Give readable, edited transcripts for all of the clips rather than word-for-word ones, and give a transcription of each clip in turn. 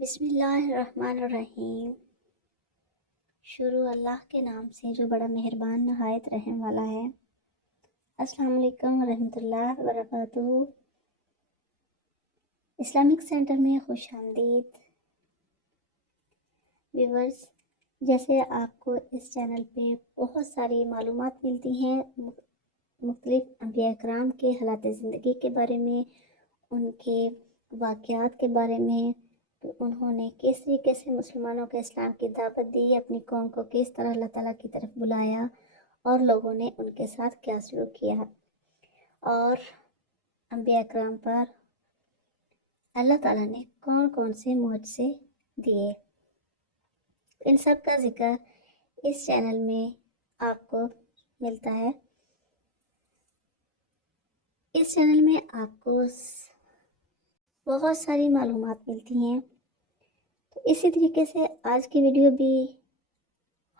بسم اللہ الرحمن الرحیم۔ شروع اللہ کے نام سے جو بڑا مہربان نہایت رحم والا ہے۔ السلام علیکم ورحمۃ اللہ وبرکاتہ۔ اسلامک سینٹر میں خوش آمدید ویورز۔ جیسے آپ کو اس چینل پہ بہت ساری معلومات ملتی ہیں مختلف انبیاء کرام کے حالات زندگی کے بارے میں، ان کے واقعات کے بارے میں، کہ انہوں نے کس طریقے سے مسلمانوں کو اسلام کی دعوت دی، اپنی قوم کو کس طرح اللہ تعالیٰ کی طرف بلایا اور لوگوں نے ان کے ساتھ کیا سلوک کیا، اور انبیاء کرام پر اللہ تعالیٰ نے کون کون سے معجزے دیے، ان سب کا ذکر اس چینل میں آپ کو ملتا ہے۔ اس چینل میں آپ کو بہت ساری معلومات ملتی ہیں، تو اسی طریقے سے آج کی ویڈیو بھی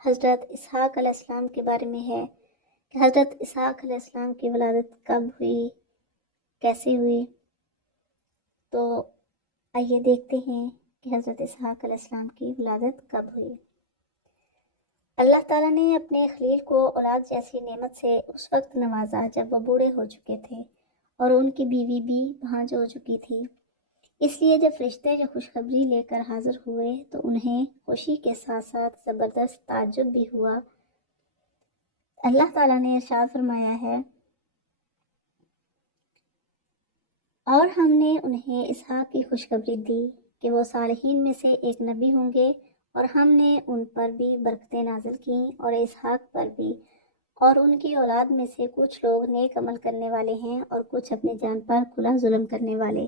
حضرت اسحاق علیہ السلام کے بارے میں ہے کہ حضرت اسحاق علیہ السلام کی ولادت کب ہوئی، کیسے ہوئی۔ تو آئیے دیکھتے ہیں کہ حضرت اسحاق علیہ السلام کی ولادت کب ہوئی۔ اللہ تعالیٰ نے اپنے خلیل کو اولاد جیسی نعمت سے اس وقت نوازا جب وہ بوڑھے ہو چکے تھے اور ان کی بیوی بھی بھانج ہو چکی تھی۔ اس لیے جب فرشتے جو خوشخبری لے کر حاضر ہوئے تو انہیں خوشی کے ساتھ ساتھ زبردست تعجب بھی ہوا۔ اللہ تعالیٰ نے ارشاد فرمایا ہے، اور ہم نے انہیں اسحاق کی خوشخبری دی کہ وہ صالحین میں سے ایک نبی ہوں گے، اور ہم نے ان پر بھی برکتیں نازل کیں اور اسحاق پر بھی، اور ان کی اولاد میں سے کچھ لوگ نیک عمل کرنے والے ہیں اور کچھ اپنی جان پر کھلا ظلم کرنے والے۔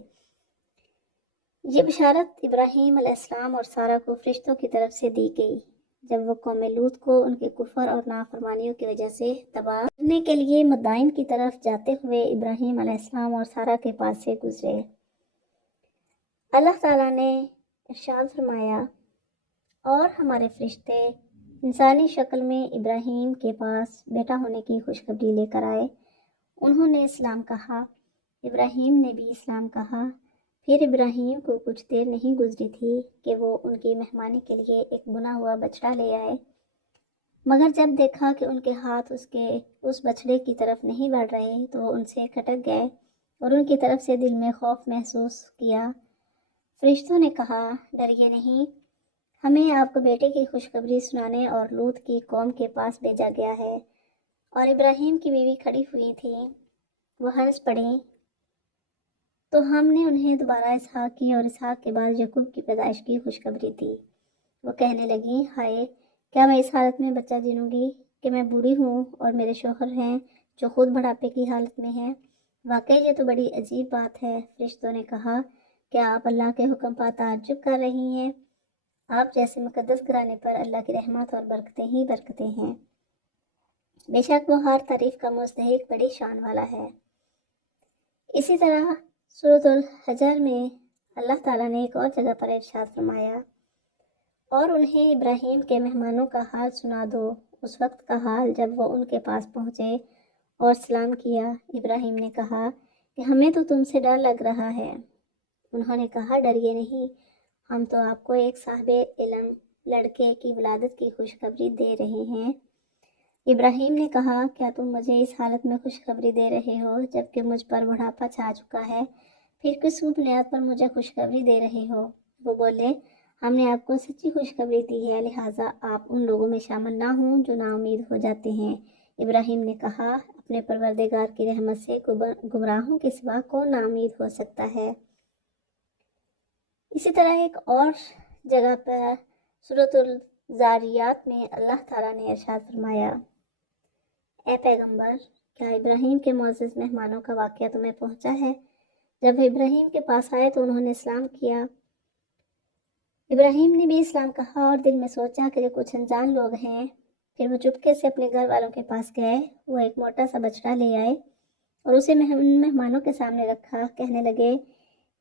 یہ بشارت ابراہیم علیہ السلام اور سارہ کو فرشتوں کی طرف سے دی گئی جب وہ قوم لوط کو ان کے کفر اور نافرمانیوں کی وجہ سے تباہ کرنے کے لیے مدائن کی طرف جاتے ہوئے ابراہیم علیہ السلام اور سارہ کے پاس سے گزرے۔ اللہ تعالیٰ نے ارشاد فرمایا، اور ہمارے فرشتے انسانی شکل میں ابراہیم کے پاس بیٹا ہونے کی خوشخبری لے کر آئے۔ انہوں نے اسلام کہا، ابراہیم نے بھی اسلام کہا۔ پھر ابراہیم کو کچھ دیر نہیں گزری تھی کہ وہ ان کی مہمانی کے لیے ایک بنا ہوا بچڑا لے آئے، مگر جب دیکھا کہ ان کے ہاتھ اس بچڑے کی طرف نہیں بڑھ رہے تو وہ ان سے کھٹک گئے اور ان کی طرف سے دل میں خوف محسوس کیا۔ فرشتوں نے کہا، ڈریے نہیں، ہمیں آپ کو بیٹے کی خوشخبری سنانے اور لوط کی قوم کے پاس بھیجا گیا ہے۔ اور ابراہیم کی بیوی کھڑی ہوئی تھی، وہ ہنس پڑیں، تو ہم نے انہیں دوبارہ اسحاق کی اور اسحاق کے بعد یعقوب کی پیدائش کی خوشخبری دی۔ وہ کہنے لگیں، ہائے، کیا میں اس حالت میں بچہ جنوں گی کہ میں بوڑھی ہوں اور میرے شوہر ہیں جو خود بڑھاپے کی حالت میں ہیں؟ واقعی یہ تو بڑی عجیب بات ہے۔ فرشتوں نے کہا، کیا آپ اللہ کے حکم پر تعجب کر رہی ہیں؟ آپ جیسے مقدس گھرانے پر اللہ کی رحمت اور برکتیں ہی برکتیں ہیں۔ بے شک وہ ہر تعریف کا مستحق بڑی شان والا ہے۔ اسی طرح سورۃ الحجر میں اللہ تعالیٰ نے ایک اور جگہ پر ارشاد فرمایا، اور انہیں ابراہیم کے مہمانوں کا حال سنا دو، اس وقت کا حال جب وہ ان کے پاس پہنچے اور سلام کیا۔ ابراہیم نے کہا کہ ہمیں تو تم سے ڈر لگ رہا ہے۔ انہوں نے کہا، ڈریے نہیں، ہم تو آپ کو ایک صاحب علم لڑکے کی ولادت کی خوشخبری دے رہے ہیں۔ ابراہیم نے کہا، کیا تم مجھے اس حالت میں خوشخبری دے رہے ہو جبکہ مجھ پر بڑھاپا چھا چکا ہے؟ پھر کس بنیاد پر مجھے خوشخبری دے رہے ہو؟ وہ بولے، ہم نے آپ کو سچی خوشخبری دی ہے، لہٰذا آپ ان لوگوں میں شامل نہ ہوں جو نا امید ہو جاتے ہیں۔ ابراہیم نے کہا، اپنے پروردگار کی رحمت سے گمراہوں کے سوا کون نا امید ہو سکتا ہے؟ اسی طرح ایک اور جگہ پر سورۃ الزاریات میں اللہ تعالیٰ نے ارشاد فرمایا، اے پیغمبر، کیا ابراہیم کے معزز مہمانوں کا واقعہ تمہیں پہنچا ہے؟ جب وہ ابراہیم کے پاس آئے تو انہوں نے اسلام کیا۔ ابراہیم نے بھی اسلام کہا اور دل میں سوچا کہ یہ کچھ انجان لوگ ہیں۔ پھر وہ چپکے سے اپنے گھر والوں کے پاس گئے، وہ ایک موٹا سا بچڑا لے آئے اور اسے مہمانوں کے سامنے رکھا۔ کہنے لگے،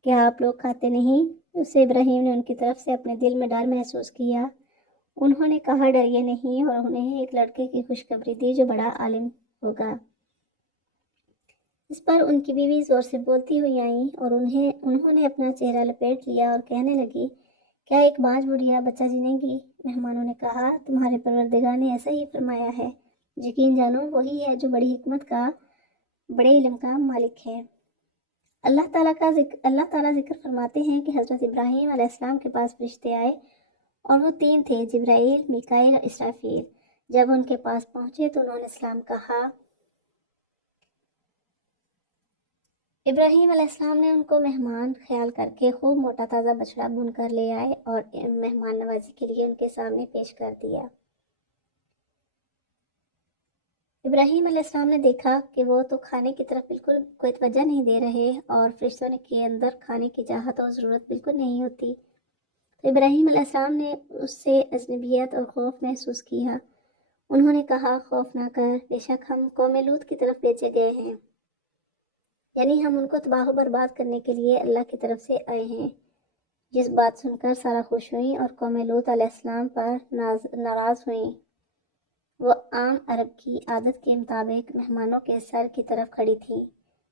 کیا آپ لوگ کھاتے نہیں؟ اس سے ابراہیم نے ان کی طرف سے اپنے دل میں ڈر محسوس کیا۔ انہوں نے کہا، ڈریے نہیں، اور انہیں ایک لڑکے کی خوشخبری دی جو بڑا عالم ہوگا۔ اس پر ان کی بیوی زور سے بولتی ہوئی آئیں اور انہوں نے اپنا چہرہ لپیٹ لیا اور کہنے لگی کیا ایک بانجھ بڑھیا بچہ جینے گی؟ مہمانوں نے کہا، تمہارے پروردگار نے ایسا ہی فرمایا ہے۔ یقین جانو وہی ہے جو بڑی حکمت کا، بڑے علم کا مالک ہے۔ اللہ تعالیٰ ذکر فرماتے ہیں کہ حضرت ابراہیم علیہ السلام کے پاس فرشتے آئے، اور وہ 3 تھے، جبرائیل، میکائیل اور اسرافیل۔ جب ان کے پاس پہنچے تو انہوں نے سلام کہا۔ ابراہیم علیہ السلام نے ان کو مہمان خیال کر کے خوب موٹا تازہ بچڑا بھون کر لے آئے اور مہمان نوازی کے لیے ان کے سامنے پیش کر دیا۔ ابراہیم علیہ السلام نے دیکھا کہ وہ تو کھانے کی طرف بالکل کوئی توجہ نہیں دے رہے، اور فرشتوں کے اندر کھانے کی چاہت اور ضرورت بالکل نہیں ہوتی۔ تو ابراہیم علیہ السلام نے اس سے اجنبیت اور خوف محسوس کیا۔ انہوں نے کہا، خوف نہ کر، بے شک ہم قوم لوط کی طرف بھیجے گئے ہیں، یعنی ہم ان کو تباہ و برباد کرنے کے لیے اللہ کی طرف سے آئے ہیں۔ جس بات سن کر سارا خوش ہوئیں اور قوم لوط علیہ السلام پر ناراض ہوئیں۔ وہ عام عرب کی عادت کے مطابق مہمانوں کے سر کی طرف کھڑی تھیں۔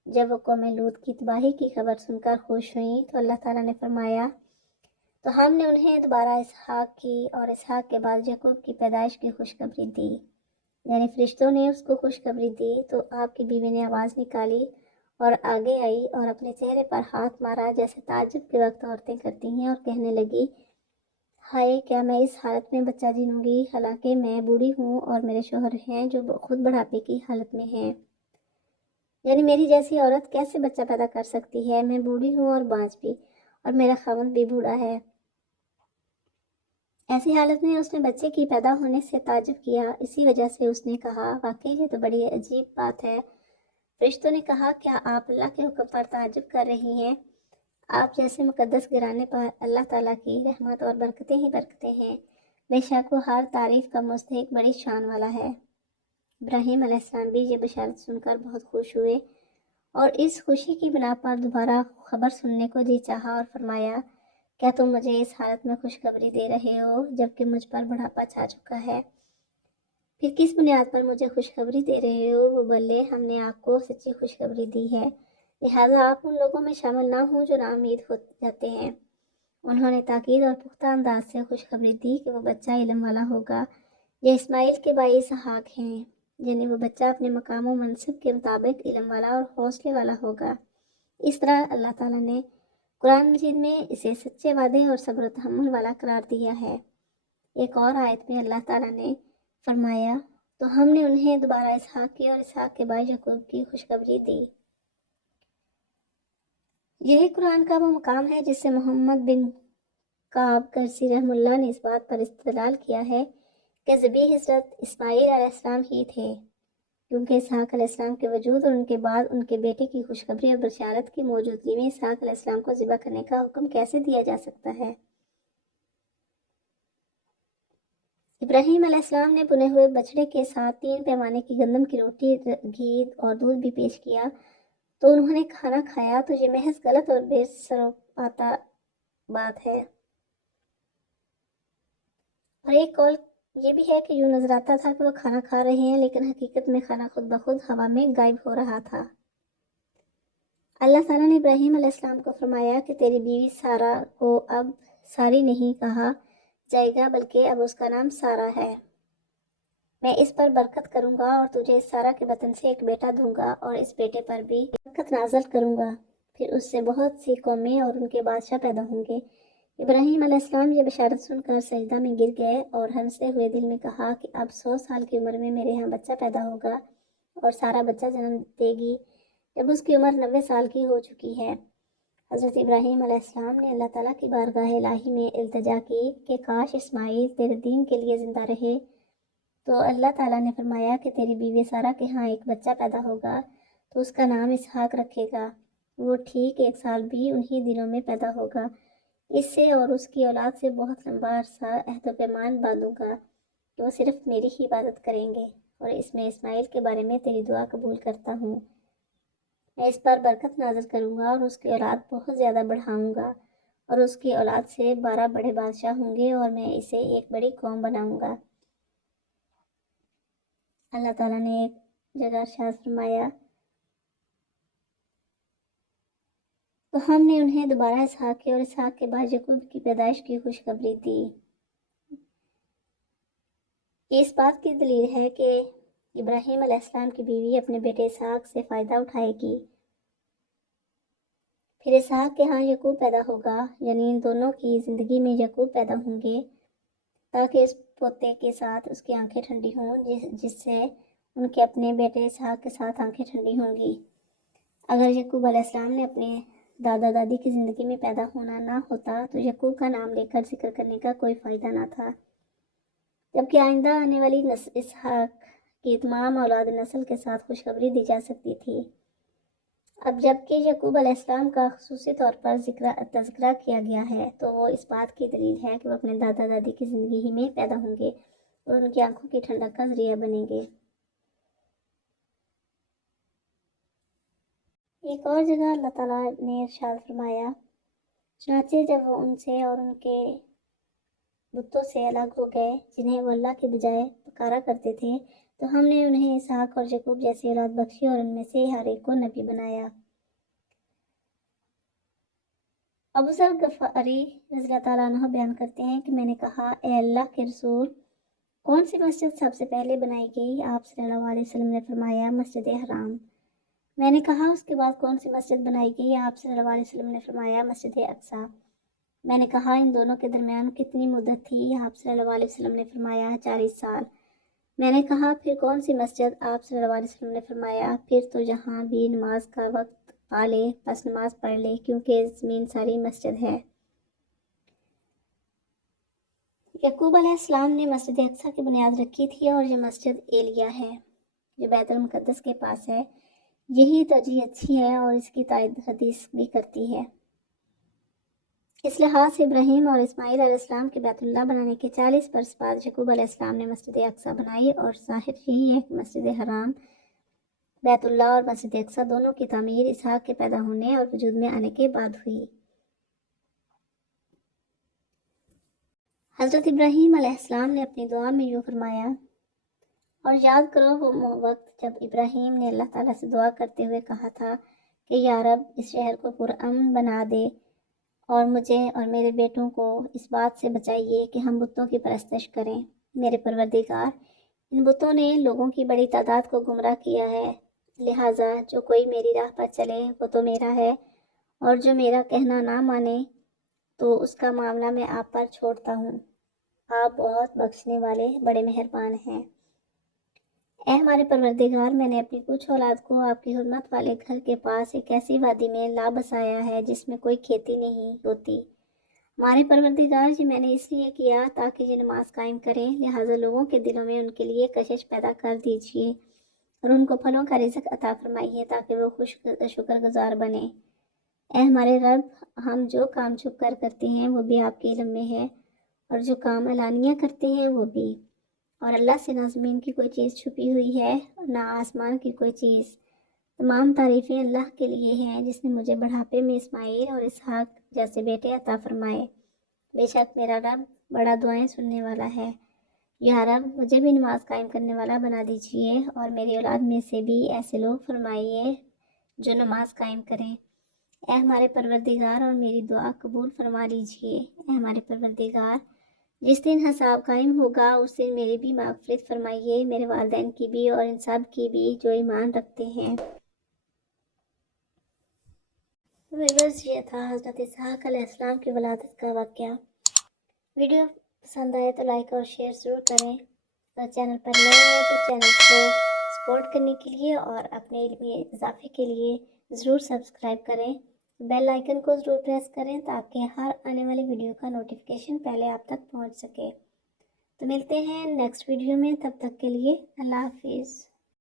جب وہ قوم لوط کی تباہی کی خبر سن کر خوش ہوئیں تو اللہ تعالیٰ نے فرمایا، تو ہم نے انہیں دوبارہ اسحاق کی اور اسحاق کے بعد یعقوب کی پیدائش کی خوشخبری دی۔ یعنی فرشتوں نے اس کو خوشخبری دی تو آپ کی بیوی نے آواز نکالی اور آگے آئی اور اپنے چہرے پر ہاتھ مارا، جیسے تعجب کے وقت عورتیں کرتی ہیں، اور کہنے لگی، ہائے، کیا میں اس حالت میں بچہ جنوں گی، حالانکہ میں بوڑھی ہوں اور میرے شوہر ہیں جو خود بڑھاپے کی حالت میں ہیں۔ یعنی میری جیسی عورت کیسے بچہ پیدا کر سکتی ہے؟ میں بوڑھی ہوں اور بانجھ بھی، اور میرا خاوند بھی بوڑھا ہے۔ ایسی حالت میں اس نے بچے کی پیدا ہونے سے تعجب کیا۔ اسی وجہ سے اس نے کہا، واقعی یہ تو بڑی عجیب بات ہے۔ فرشتوں نے کہا، کیا آپ اللہ کے حکم پر تعجب کر رہی ہیں؟ آپ جیسے مقدس گرانے پر اللہ تعالیٰ کی رحمت اور برکتیں ہی برکتیں ہیں۔ بے شک وہ ہر تعریف کا مستحق بڑی شان والا ہے۔ ابراہیم علیہ السلام بھی یہ بشارت سن کر بہت خوش ہوئے، اور اس خوشی کی بنا پر دوبارہ خبر سننے کو جی چاہا اور فرمایا، کیا تم مجھے اس حالت میں خوشخبری دے رہے ہو جبکہ مجھ پر بڑھاپا چھا چکا ہے؟ پھر کس بنیاد پر مجھے خوشخبری دے رہے ہو؟ وہ بولے، ہم نے آپ کو سچی خوشخبری دی ہے، لہٰذا آپ ان لوگوں میں شامل نہ ہوں جو نا امید ہو جاتے ہیں۔ انہوں نے تاکید اور پختہ انداز سے خوشخبری دی کہ وہ بچہ علم والا ہوگا، یہ اسماعیل کے بائی اسحاق ہیں، یعنی وہ بچہ اپنے مقام و منصب کے مطابق علم والا اور حوصلے والا ہوگا۔ اس طرح اللہ تعالیٰ نے قرآن مجید میں اسے سچے وعدے اور صبر و تحمل والا قرار دیا ہے۔ ایک اور آیت میں اللہ تعالیٰ نے فرمایا، تو ہم نے انہیں دوبارہ اسحاق کی اور اسحاق کے بھائی یعقوب کی خوشخبری دی۔ یہی قرآن کا وہ مقام ہے جس سے محمد بن کعب کرسی رحمہ اللہ نے اس بات پر استدلال کیا ہے کہ ذبیح حضرت اسماعیل علیہ السلام ہی تھے، کیونکہ اسحاق علیہ السلام کے وجود اور ان کے بعد ان کے بیٹے کی خوشخبری اور بشارت کی موجودگی میں اسحاق علیہ السلام کو ذبح کرنے کا حکم کیسے دیا جا سکتا ہے؟ ابراہیم علیہ السلام نے بنے ہوئے بچڑے کے ساتھ 3 پیمانے کی گندم کی روٹی، گھی اور دودھ بھی پیش کیا، تو انہوں نے کھانا کھایا، تو یہ محض غلط اور بے سروپاتا بات ہے۔ اور ایک قول یہ بھی ہے کہ یوں نظر آتا تھا کہ وہ کھانا کھا رہے ہیں، لیکن حقیقت میں کھانا خود بخود ہوا میں غائب ہو رہا تھا۔ اللہ تعالیٰ نے ابراہیم علیہ السلام کو فرمایا کہ تیری بیوی سارا کو اب ساری نہیں کہا جائے گا، بلکہ اب اس کا نام سارا ہے۔ میں اس پر برکت کروں گا اور تجھے اس سارا کے بطن سے ایک بیٹا دوں گا، اور اس بیٹے پر بھی برکت نازل کروں گا، پھر اس سے بہت سی قومیں اور ان کے بادشاہ پیدا ہوں گے۔ ابراہیم علیہ السلام یہ بشارت سن کر سجدہ میں گر گئے اور ہنستے ہوئے دل میں کہا کہ اب 100 سال کی عمر میں میرے ہاں بچہ پیدا ہوگا اور سارا بچہ جنم دے گی جب اس کی عمر 90 سال کی ہو چکی ہے۔ حضرت ابراہیم علیہ السلام نے اللہ تعالیٰ کی بارگاہ الہی میں التجا کی کہ کاش اسماعیل تیرے دین کے لیے زندہ رہے، تو اللہ تعالیٰ نے فرمایا کہ تیری بیوی سارا کے ہاں ایک بچہ پیدا ہوگا تو اس کا نام اسحاق رکھے گا، وہ ٹھیک 1 سال بھی انہی دنوں میں پیدا ہوگا۔ اس سے اور اس کی اولاد سے بہت لمبا عرصہ عہد و پیمان باندھوں گا کہ وہ صرف میری ہی عبادت کریں گے، اور اس میں اسماعیل کے بارے میں تیری دعا قبول کرتا ہوں۔ میں اس پر برکت نازل کروں گا اور اس کی اولاد بہت زیادہ بڑھاؤں گا، اور اس کی اولاد سے 12 بڑے بادشاہ ہوں گے، اور میں اسے ایک بڑی قوم بناؤں گا۔ اللہ تعالیٰ نے ایک جگہ ارشاد فرمایا، تو تو ہم نے انہیں دوبارہ اسحاق کی اور اسحاق کے بعد یعقوب کی پیدائش کی خوشخبری دی۔ یہ اس بات کی دلیل ہے کہ ابراہیم علیہ السلام کی بیوی اپنے بیٹے اسحاق سے فائدہ اٹھائے گی۔ پھر اسحاق کے ہاں یعقوب پیدا ہوگا، یعنی ان دونوں کی زندگی میں یعقوب پیدا ہوں گے تاکہ اس پوتے کے ساتھ اس کی آنکھیں ٹھنڈی ہوں، جس سے ان کے اپنے بیٹے اسحاق کے ساتھ آنکھیں ٹھنڈی ہوں گی۔ اگر یعقوب علیہ السلام نے اپنے دادا دادی کی زندگی میں پیدا ہونا نہ ہوتا تو یعقوب کا نام لے کر ذکر کرنے کا کوئی فائدہ نہ تھا، جبکہ آئندہ آنے والی اسحاق کی تمام اولاد نسل کے ساتھ خوشخبری دی جا سکتی تھی۔ اب جب کہ یعقوب علیہ السلام کا خصوصی طور پر تذکرہ کیا گیا ہے تو وہ اس بات کی دلیل ہے کہ وہ اپنے دادا دادی کی زندگی ہی میں پیدا ہوں گے اور ان کی آنکھوں کی ٹھنڈک کا ذریعہ بنیں گے۔ ایک اور جگہ اللہ تعالیٰ نے ارشاد فرمایا، چنانچہ جب وہ ان سے اور ان کے بتوں سے الگ ہو گئے جنہیں وہ اللہ کے بجائے پکارا کرتے تھے تو ہم نے انہیں اسحاق اور یعقوب جیسی اولاد بخشی اور ان میں سے ہر ایک کو نبی بنایا۔ ابو ذر غفاری رضی اللہ تعالیٰ عنہ بیان کرتے ہیں کہ میں نے کہا، اے اللہ کے رسول، کون سی مسجد سب سے پہلے بنائی گئی؟ آپ صلی اللہ علیہ وسلم نے فرمایا، مسجد حرام۔ میں نے کہا، اس کے بعد کون سی مسجد بنائی گئی؟ آپ صلی اللہ علیہ وسلم نے فرمایا، مسجد اقصیٰ۔ میں نے کہا، ان دونوں کے درمیان کتنی مدت تھی؟ آپ صلی اللہ علیہ وسلم نے فرمایا، 40 سال۔ میں نے کہا، پھر کون سی مسجد؟ آپ صلی اللہ علیہ وسلم نے فرمایا، پھر تو جہاں بھی نماز کا وقت پا لے بس نماز پڑھ لے، کیونکہ زمین ساری مسجد ہے۔ یعقوب علیہ السلام نے مسجد اقصیٰ کی بنیاد رکھی تھی اور یہ مسجد ایلیہ ہے جو بیت المقدس کے پاس ہے۔ یہی ترجیح اچھی ہے اور اس کی تائید حدیث بھی کرتی ہے۔ اس لحاظ سے ابراہیم اور اسماعیل علیہ السلام کے بیت اللہ بنانے کے 40 برس بعد یعقوب علیہ السلام نے مسجد اقصیٰ بنائی، اور ظاہر یہی ہے کہ مسجد حرام، بیت اللہ اور مسجد اقصیٰ دونوں کی تعمیر اسحاق کے پیدا ہونے اور وجود میں آنے کے بعد ہوئی۔ حضرت ابراہیم علیہ السلام نے اپنی دعا میں یوں فرمایا، اور یاد کرو وہ وقت جب ابراہیم نے اللہ تعالیٰ سے دعا کرتے ہوئے کہا تھا کہ یا رب، اس شہر کو پرامن بنا دے اور مجھے اور میرے بیٹوں کو اس بات سے بچائیے کہ ہم بتوں کی پرستش کریں۔ میرے پروردگار، ان بتوں نے لوگوں کی بڑی تعداد کو گمراہ کیا ہے، لہٰذا جو کوئی میری راہ پر چلے وہ تو میرا ہے، اور جو میرا کہنا نہ مانے تو اس کا معاملہ میں آپ پر چھوڑتا ہوں۔ آپ بہت بخشنے والے بڑے مہربان ہیں۔ اے ہمارے پروردگار، میں نے اپنی کچھ اولاد کو آپ کی حرمت والے گھر کے پاس ایک ایسی وادی میں لا بسایا ہے جس میں کوئی کھیتی نہیں ہوتی۔ ہمارے پروردگار جی، میں نے اس لیے کیا تاکہ یہ نماز قائم کریں، لہٰذا لوگوں کے دلوں میں ان کے لیے کشش پیدا کر دیجیے اور ان کو پھلوں کا رزق عطا فرمائیے تاکہ وہ شکر گزار بنیں۔ اے ہمارے رب، ہم جو کام چھپ کر کرتے ہیں وہ بھی آپ کے علم میں ہے، اور جو کام علانیہ کرتے ہیں وہ بھی، اور اللہ سے نہ زمین کی کوئی چیز چھپی ہوئی ہے اور نہ آسمان کی کوئی چیز۔ تمام تعریفیں اللہ کے لیے ہیں جس نے مجھے بڑھاپے میں اسماعیل اور اسحاق جیسے بیٹے عطا فرمائے۔ بے شک میرا رب بڑا دعائیں سننے والا ہے۔ یا رب، مجھے بھی نماز قائم کرنے والا بنا دیجیے اور میری اولاد میں سے بھی ایسے لوگ فرمائیے جو نماز قائم کریں۔ اے ہمارے پروردگار، اور میری دعا قبول فرما لیجیے۔ اے ہمارے پروردگار، جس دن حساب قائم ہوگا اس دن میری بھی مغفرت فرمائیے، میرے والدین کی بھی اور ان سب کی بھی جو ایمان رکھتے ہیں۔ ویورز، یہ تھا حضرت اسحاق علیہ السلام کی ولادت کا واقعہ۔ ویڈیو پسند آئے تو لائک اور شیئر ضرور کریں، اور چینل پر نئے ہیں تو چینل کو سپورٹ کرنے کے لیے اور اپنے علمی اضافے کے لیے ضرور سبسکرائب کریں۔ بیل آئیکن کو ضرور پریس کریں تاکہ ہر آنے والی ویڈیو کا نوٹیفیکیشن پہلے آپ تک پہنچ سکے۔ تو ملتے ہیں نیکسٹ ویڈیو میں، تب تک کے لیے اللہ حافظ۔